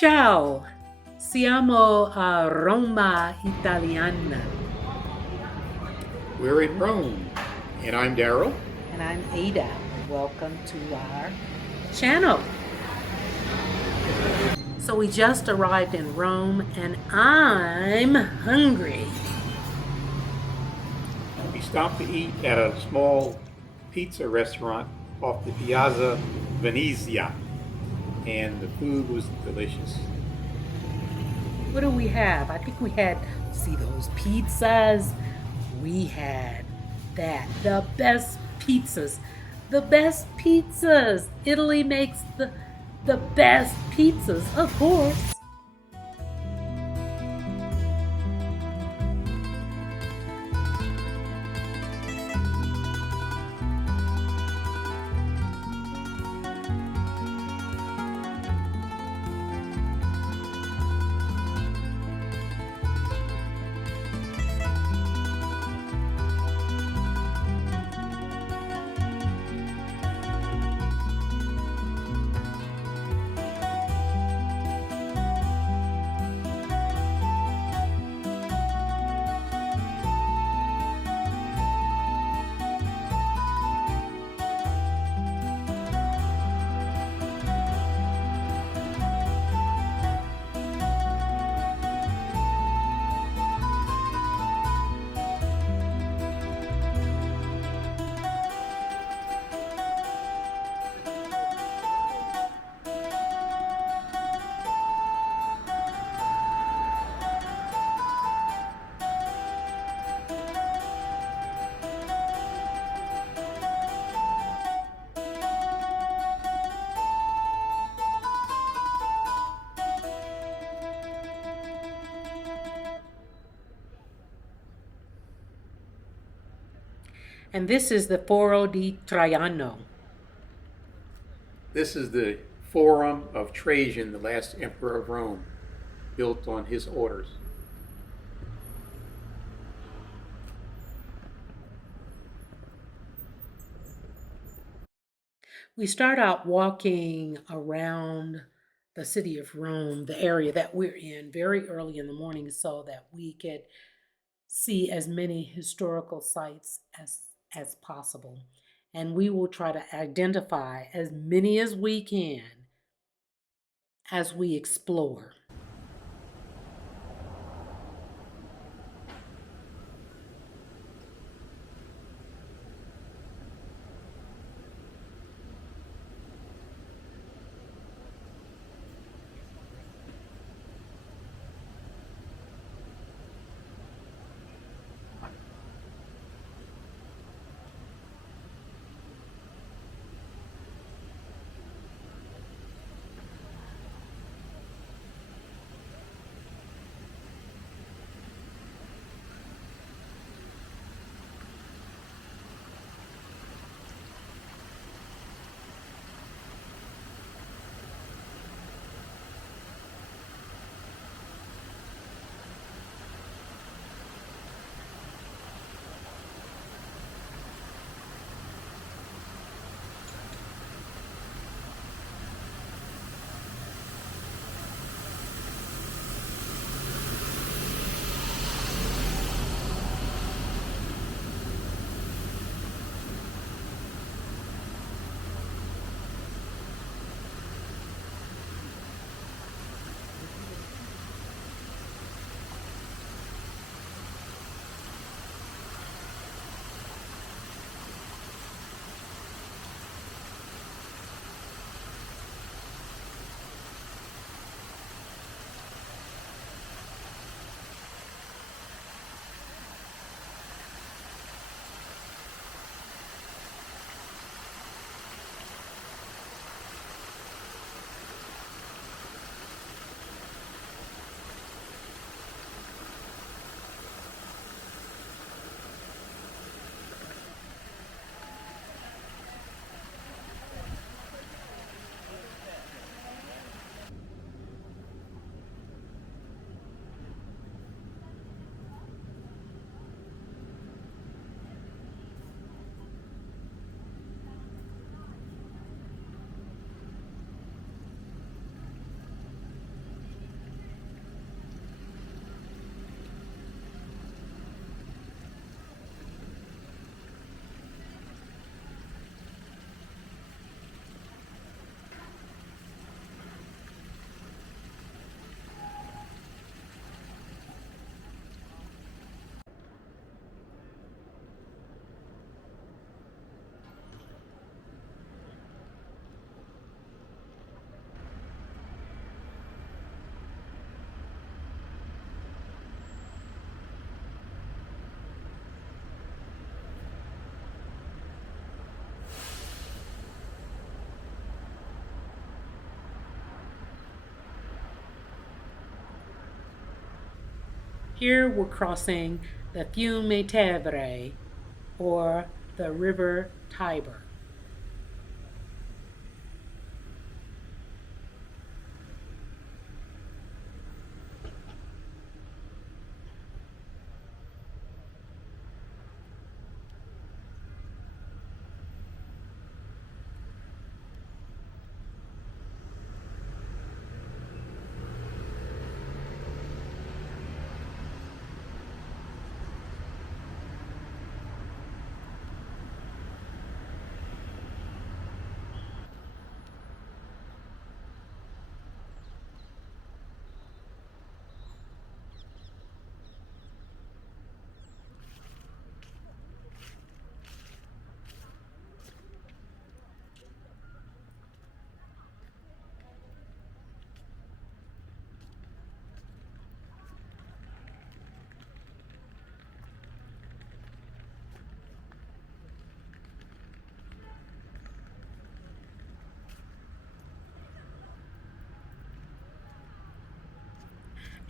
Ciao, siamo a Roma Italiana. We're in Rome, and I'm Daryl. And I'm Ada. Welcome to our channel. So we just arrived in Rome and I'm hungry. We stopped to eat at a small pizza restaurant off the Piazza Venezia, and the food was delicious. What do we have? I think we had, see those pizzas? We had that. The best pizzas. The best pizzas. Italy makes the best pizzas, of course. And this is the Foro di Traiano. This is the Forum of Trajan, the last emperor of Rome, built on his orders. We start out walking around the city of Rome, the area that we're in, very early in the morning so that we could see as many historical sites as possible. And we will try to identify as many as we can as we explore. Here we're crossing the Fiume Tevere, or the River Tiber.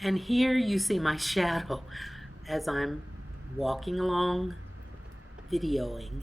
And here you see my shadow as I'm walking along, videoing.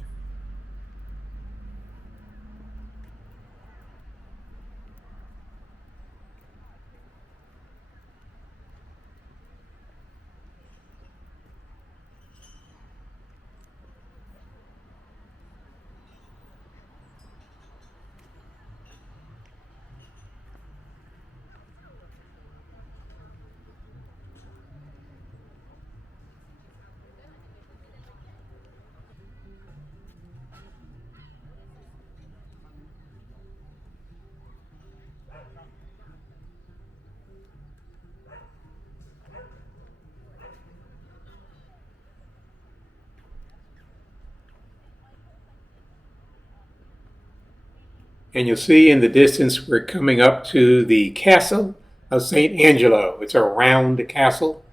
And you'll see in the distance we're coming up to the castle of St. Angelo. It's a round castle,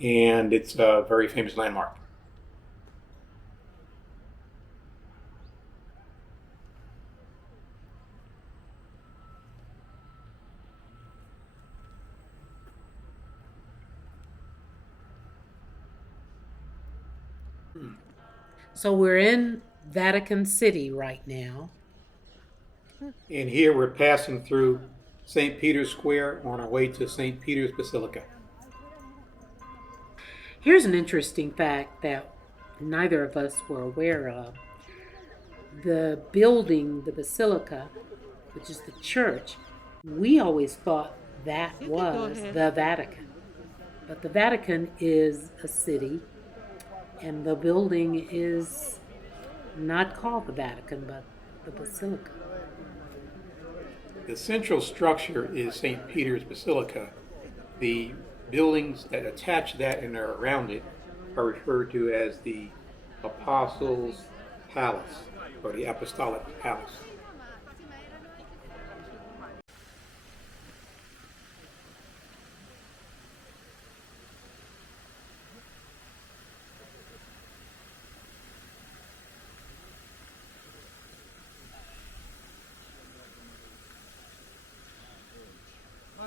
and it's a very famous landmark. So we're in Vatican City right now. And here we're passing through St. Peter's Square on our way to St. Peter's Basilica. Here's an interesting fact that neither of us were aware of. The building, the basilica, which is the church, we always thought that was the Vatican. But the Vatican is a city, and the building is not called the Vatican, but the basilica. The central structure is St. Peter's Basilica. The buildings that attach that and are around it are referred to as the Apostles' Palace or the Apostolic Palace.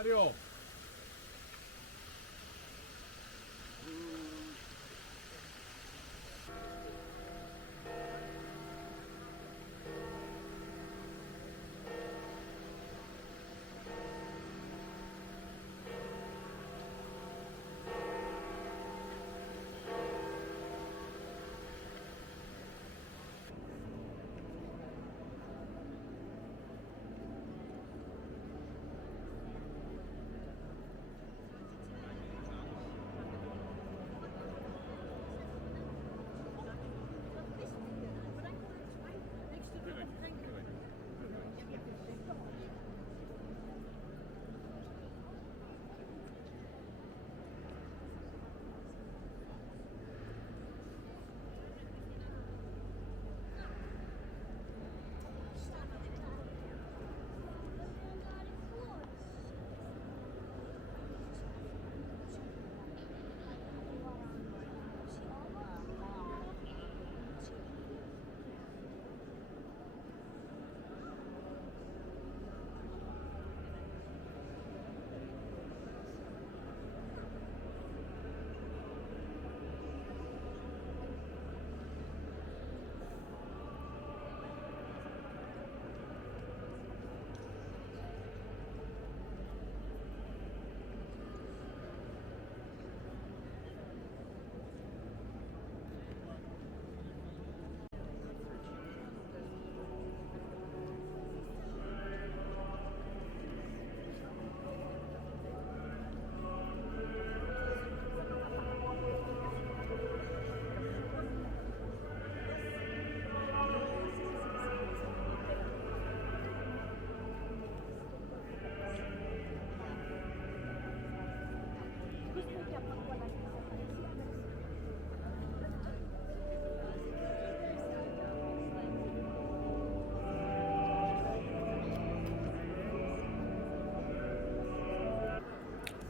Mario.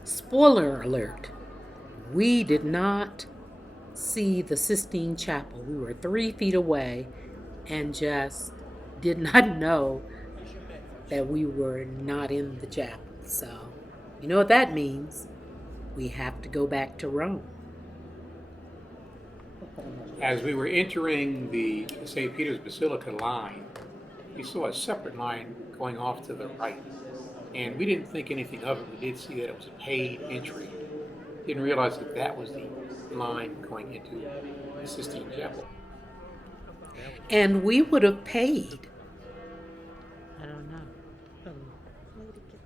Spoiler alert, we did not see the Sistine Chapel. We were 3 feet away and just did not know that we were not in the chapel. So, you know what that means? We have to go back to Rome. As we were entering the St. Peter's Basilica line, we saw a separate line going off to the right. And we didn't think anything of it. We did see that it was a paid entry. Didn't realize that that was the line going into the Sistine Chapel. And we would have paid. I don't know.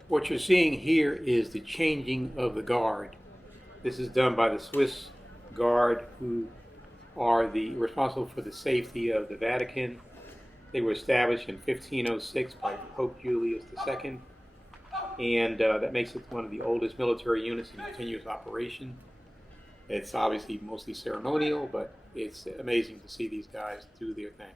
What you're seeing here is the changing of the guard. This is done by the Swiss Guard, who are responsible for the safety of the Vatican. They were established in 1506 by Pope Julius II, and that makes it one of the oldest military units in continuous operation. It's obviously mostly ceremonial, but it's amazing to see these guys do their thing.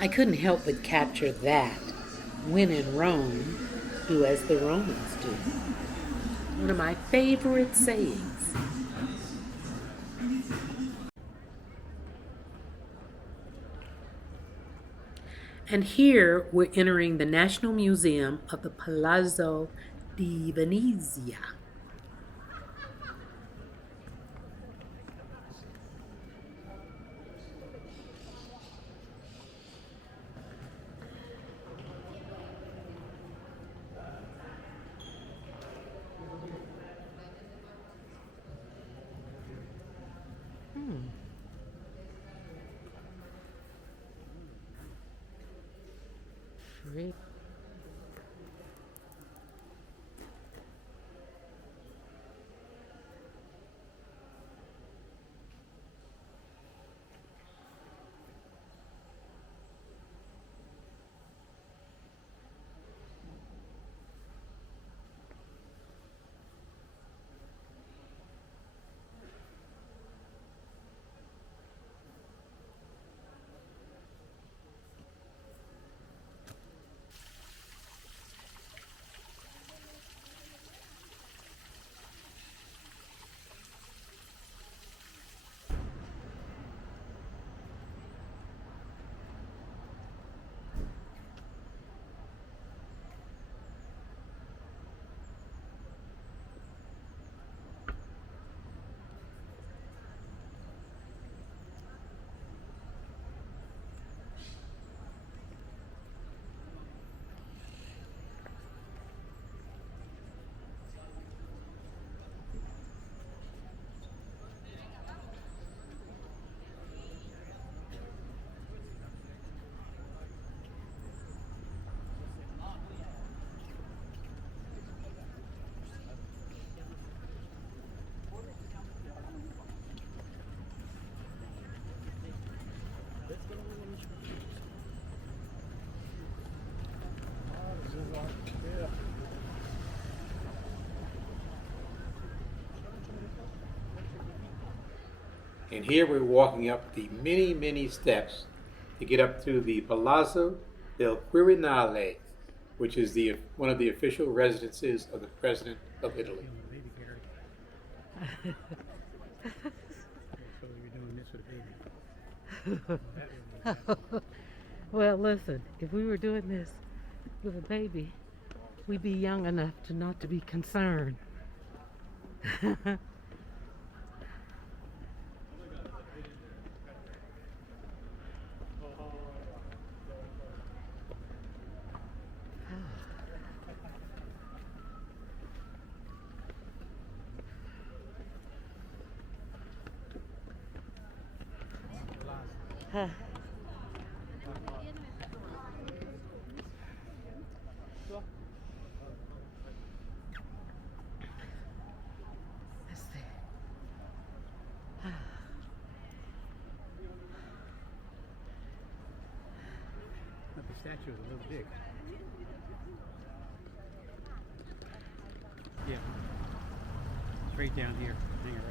I couldn't help but capture that. When in Rome, do as the Romans do. One of my favorite sayings. And here we're entering the National Museum of the Palazzo di Venezia. Great. And here we're walking up the many, many steps to get up to the Palazzo del Quirinale, which is one of the official residences of the President of Italy. Well, listen, if we were doing this with a baby, we'd be young enough to not to be concerned. Let's see. The statue is a little big. Yeah. Straight down here. Hang it right.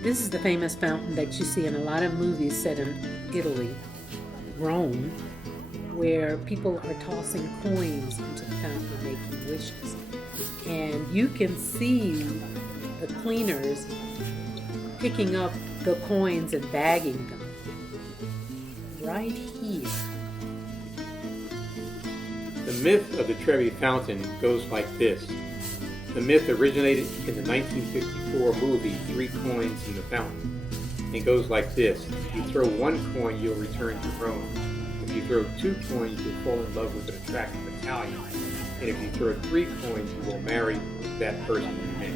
This is the famous fountain that you see in a lot of movies set in Italy, Rome, where people are tossing coins into the fountain and making wishes. And you can see the cleaners picking up the coins and bagging them right here. The myth of the Trevi Fountain goes like this. The myth originated in the 1954 movie Three Coins in the Fountain. It goes like this. If you throw one coin, you'll return to Rome. If you throw 2 coins, you'll fall in love with an attractive Italian. And if you throw 3 coins, you will marry that person you met.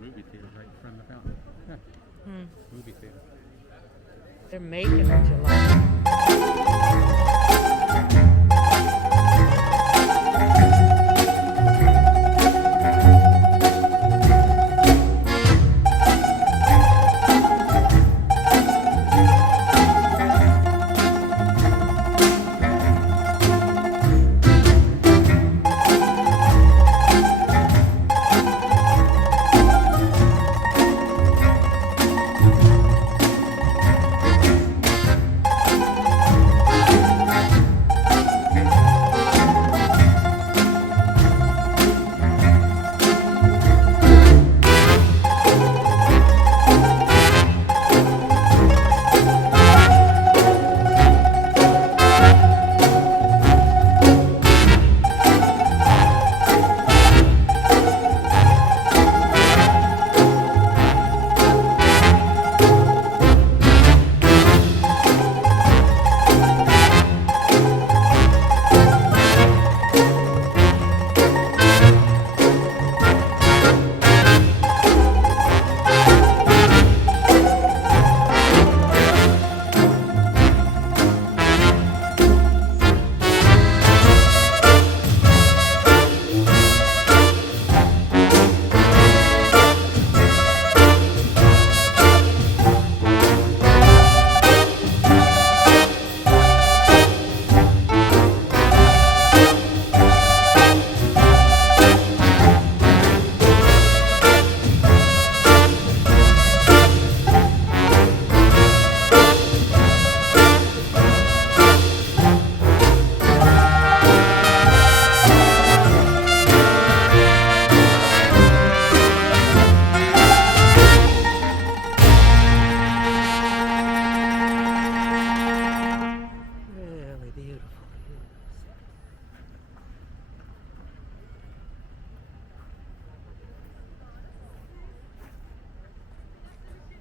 Movie theater right in front of the fountain. Movie theater. They're making a gelato.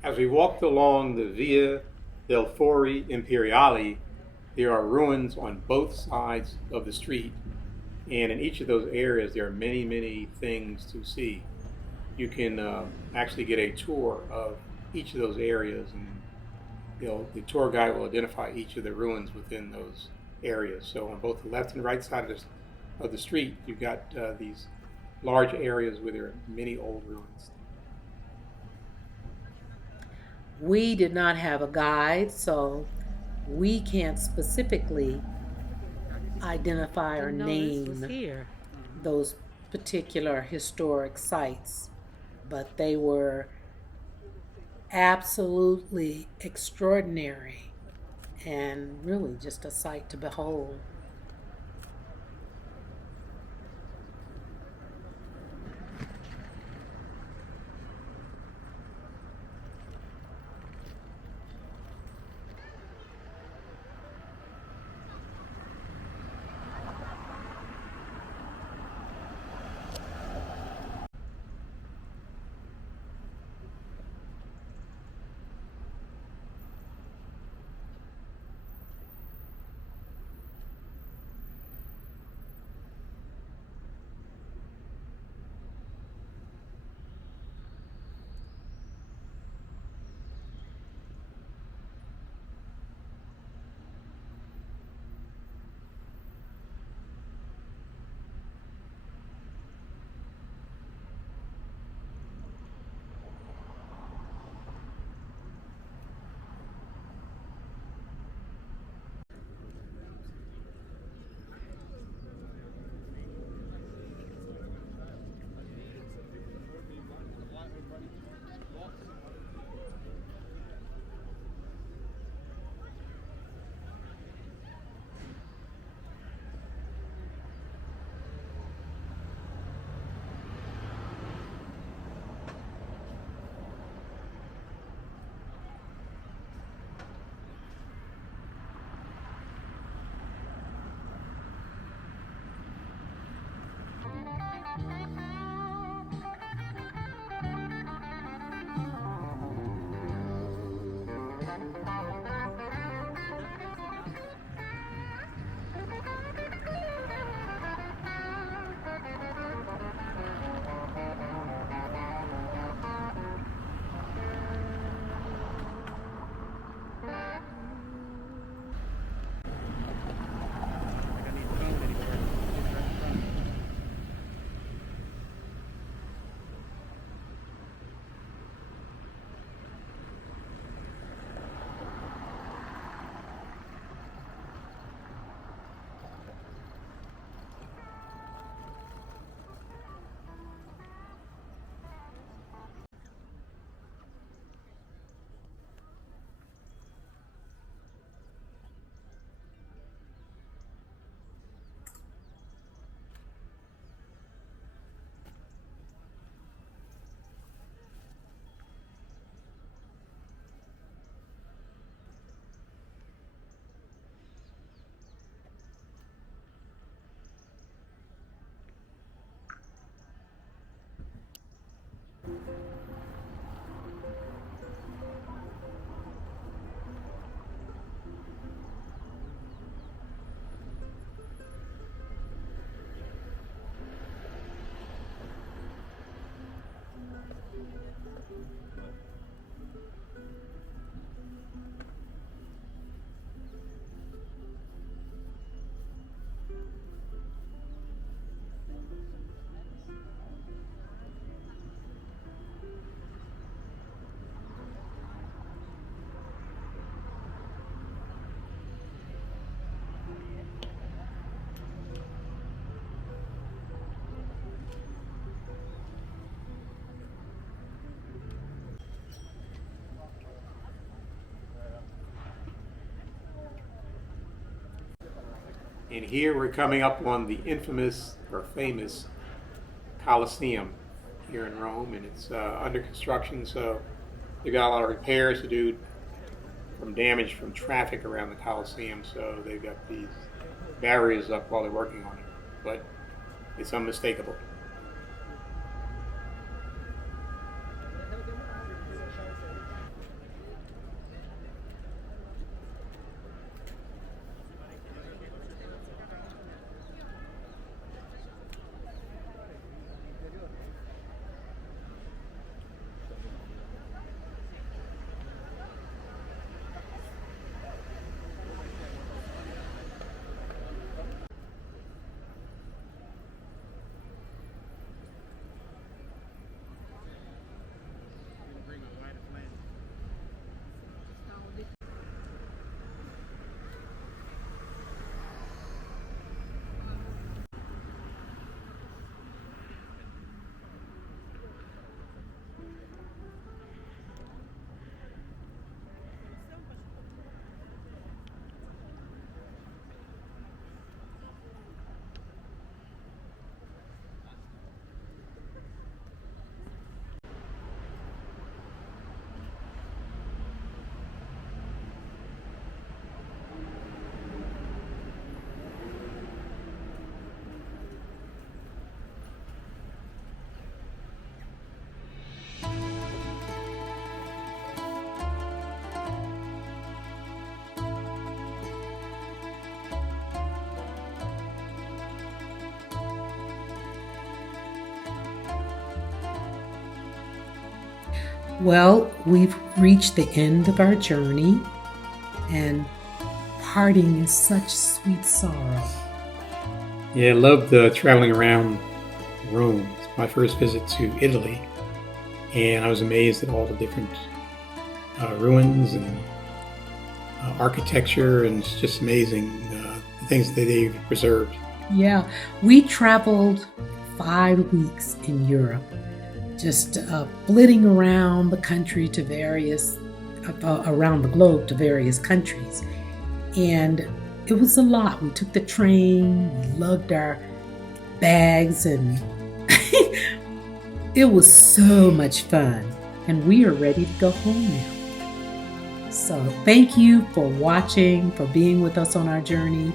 As we walked along the Via del Fori Imperiale, there are ruins on both sides of the street, and in each of those areas there are many, many things to see. You can actually get a tour of each of those areas, and the tour guide will identify each of the ruins within those areas. So on both the left and right side of the street, you've got these large areas where there are many old ruins. We did not have a guide, so we can't specifically identify or Didn't know this was name here. those particular historic sites, but they were absolutely extraordinary and really just a sight to behold. And here we're coming up on the infamous or famous Colosseum here in Rome, and it's under construction, so they've got a lot of repairs to do from damage from traffic around the Colosseum, so they've got these barriers up while they're working on it, but it's unmistakable. Well, we've reached the end of our journey, and parting is such sweet sorrow. Yeah, I loved traveling around Rome. It's my first visit to Italy, and I was amazed at all the different ruins and architecture, and it's just amazing the things that they've preserved. Yeah, we traveled 5 weeks in Europe, just flitting around the country to various, around the globe to various countries. And it was a lot. We took the train, we lugged our bags, and it was so much fun. And we are ready to go home now. So thank you for watching, for being with us on our journey.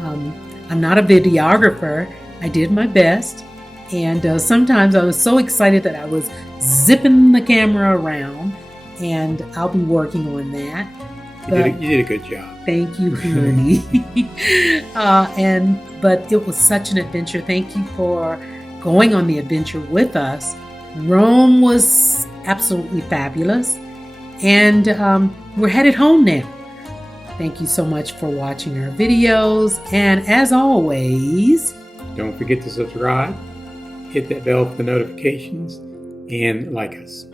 I'm not a videographer. I did my best. And sometimes I was so excited that I was zipping the camera around, and I'll be working on that. You did a good job. Thank you, honey. But it was such an adventure. Thank you for going on the adventure with us. Rome was absolutely fabulous, and we're headed home now. Thank you so much for watching our videos, and as always, don't forget to subscribe, hit that bell for the notifications, and like us.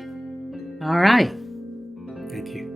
All right. Thank you.